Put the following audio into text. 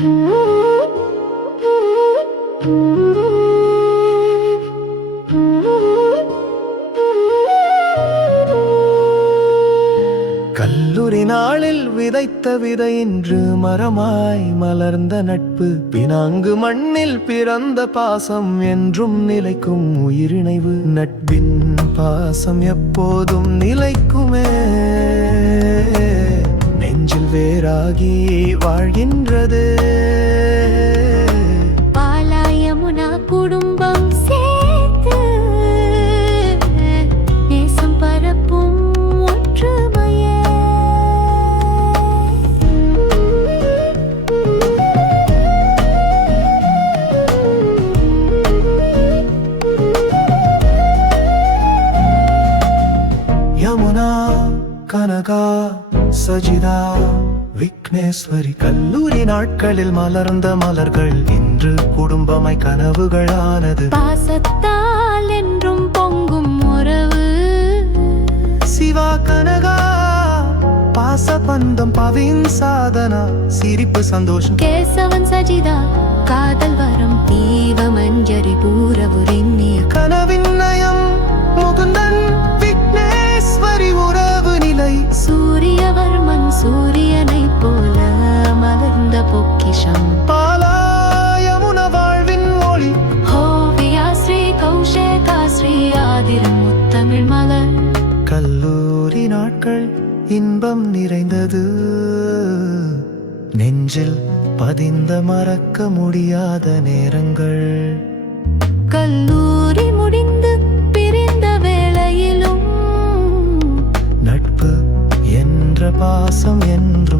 கல்லூரி நாளில் விதைத்த விதை இன்று மரமாய் மலர்ந்த நட்பு, பினாங்கு மண்ணில் பிறந்த பாசம் என்றும் நிலைக்கும் உயிரிணைவு. நட்பின் பாசம் எப்போதும் நிலைக்குமே, நெஞ்சில் வேறாகி வாழ்கின்றது. பாலாயமுனா குடும்பம் சேர்த்து நேசம் பரப்பும் ஒற்றுமையே. யமுனா, கனகா, சஜிதா, விக்னேஸ்வரி. கல்லூரி நாட்களில் மலர்ந்த மலர்கள் இன்று குடும்பமாய் கனவுகளானது. பாசத்தால் என்றும் பொங்கும் உறவு. சிவா, கனகா, பாச பந்தம், பவின் சாதனா, சிரிப்பு சந்தோஷம். கேசவன் சஜிதா, காதல் வரம், தீப மஞ்சரி பூரவுரின்னி. கனவின் நயம், முகுந்தன், விக்னேஸ்வரி உறவு நிலை. சூரியவர்மன் சூரியனை போல மலர்ந்த பொக்கிஷம். பாலாயமுன வாழ்வின் ஒளி. ஹோவியா ஸ்ரீ கௌஷேகா ஸ்ரீ ஆதிரன் முத்தமிழ் மலர். கல்லூரி நாட்கள் இன்பம் நிறைந்தது, நெஞ்சில் பதிந்த மறக்க முடியாத நேரங்கள். கல்லூரி முடிந்து பிரிந்த வேளையிலும் நட்பு என்ற பாசம் என்றும்